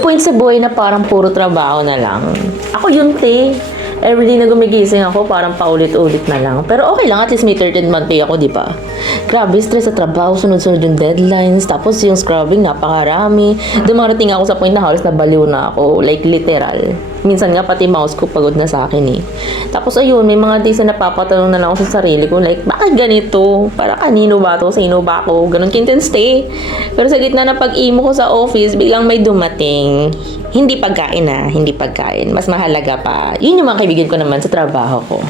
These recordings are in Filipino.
point sa buhay na parang puro trabaho na lang. Ako yun, te. Everyday na gumigising ako, parang paulit-ulit na lang. Pero okay lang, at least may 13th month pay ako, di ba? Grabe, stress sa trabaho, sunod-sunod yung deadlines, tapos yung scrubbing, napakarami. Dumarating ako sa point na halos nabaliw na ako, like literal. Minsan nga pati mouse ko pagod na sa akin eh. Tapos ayun, may mga days na napapatanong na lang ako sa sarili ko, like, bakit ganito? Para kanino ba to? Sino ba ako? Ganun kinten stay. Pero sa gitna na pag-imo ko sa office, biglang may dumating. Hindi pagkain hindi pagkain. Mas mahalaga pa. Yun yung mga kaibigan ko naman sa trabaho ko.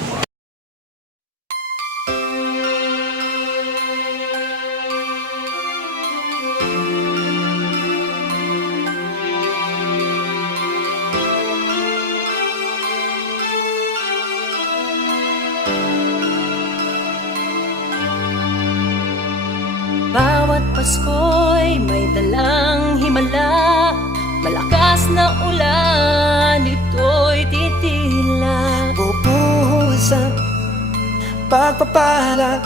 Bawat Pasko'y may dalang himala. Malakas na ulan, ito'y titila. Bubuhos ang pagpapala.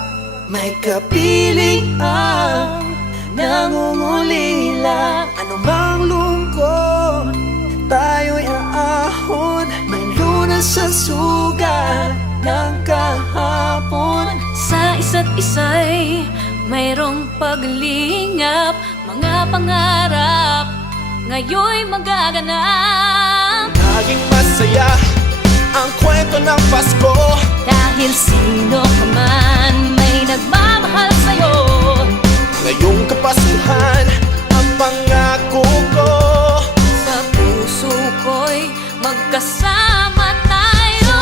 May kapiling ang nangungulila. Anumang lungkot, tayo'y aahon. May lunas sa sugat ng kahapon. Sa isa't isa'y mayroong paglingap. Mga pangarap ngayon'y magaganap. Naging masaya ang kwento ng Pasko. Dahil sino ka man may nagmamahal sa'yo. Ngayong Kapaskuhan ang pangako ko. Sa puso ko'y magkasama tayo.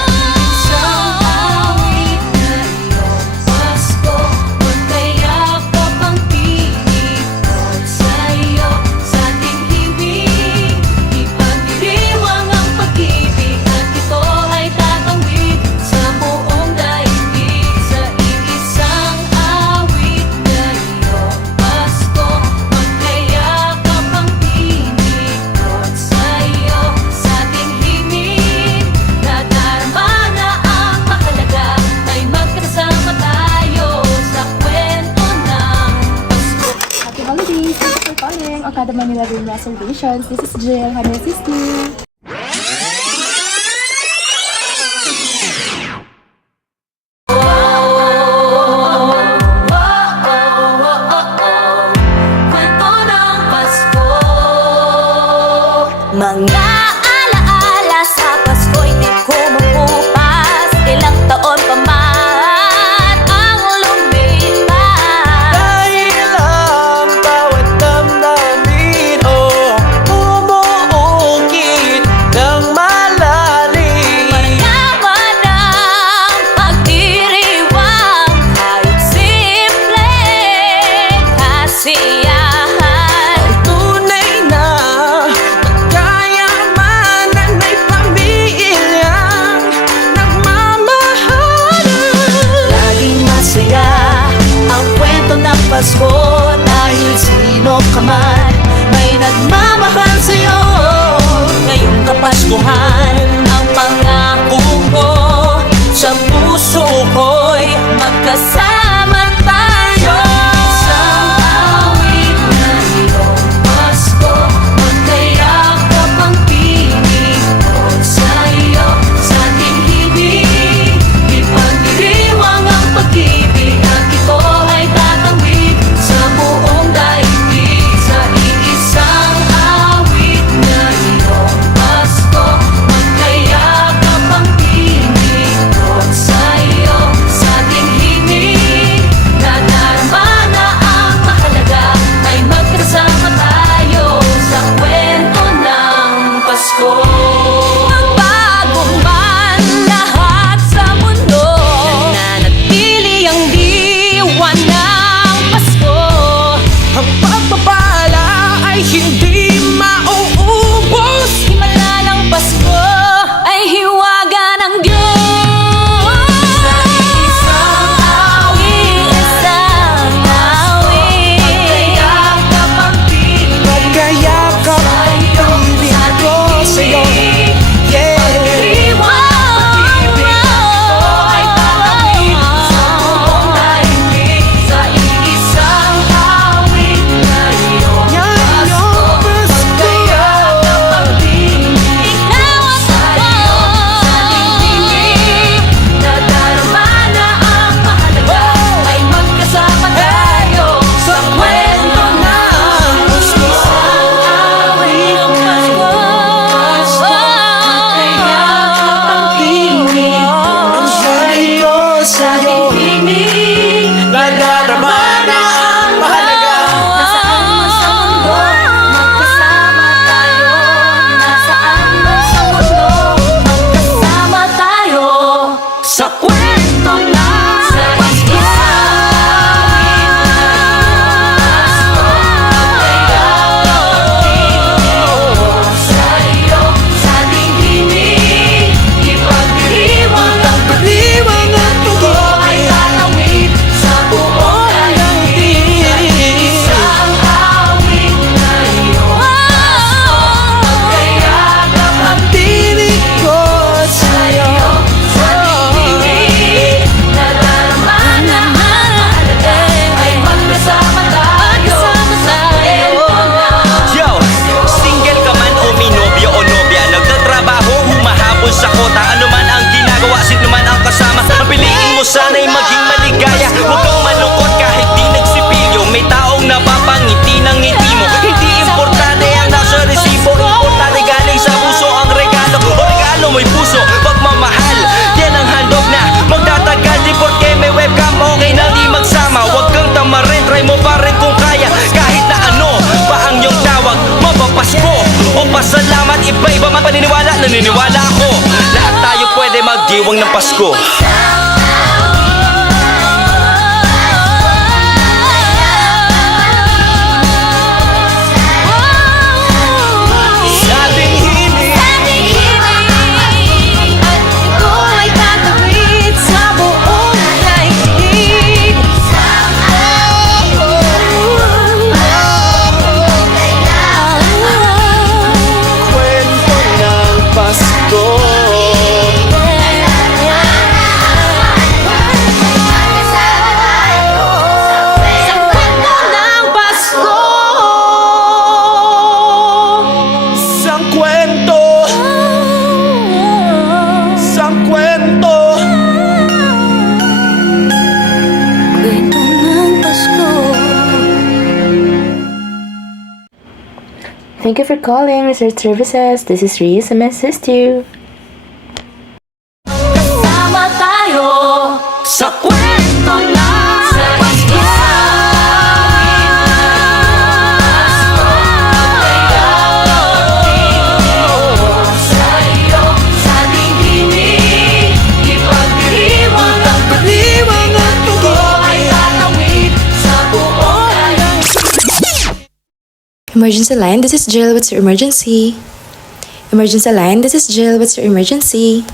Isang awit na iyong Pasko, magkayakap ang pinipot sa'yo. Sa ating himig, ipagdiriwang ang pag-ibig. At ito ay tatawid sa buong daigdig. Sa iisang awit na iyong Pasko, magkayakap ang pinipot sa'yo. Sa ating himig, nadarama na ang mahalaga. Ay magkasama tayo sa kwento ng Pasko. Happy holidays! Thank you for calling Okada Manila Room Reservations. This is Jill. How may I assist you? Kwento ng Pasko. Mga alaala sa Pasko'y di kumukupas. Ilang taon pa man ang lumipas. Dahil ang bawat damdamin, oh, bumuukit Pasko. Sa ating himig, At ito ay tatawid sa buong daigdig. kwento ng Pasko. Sa kwento ng Pasko. Isang kwento, isang kwento. Kwento ng Pasko. Thank you for calling Research Services. This is Reese. I may assist you. Kasama tayo sa kwento ng Pasko. Sa iyo, sa dingdingig, ipagdiriwang ang pag-ibig at ito ay tatawid sa buong Emergency line, this is Jill. What's your emergency? Emergency line, this is Jill. What's your emergency?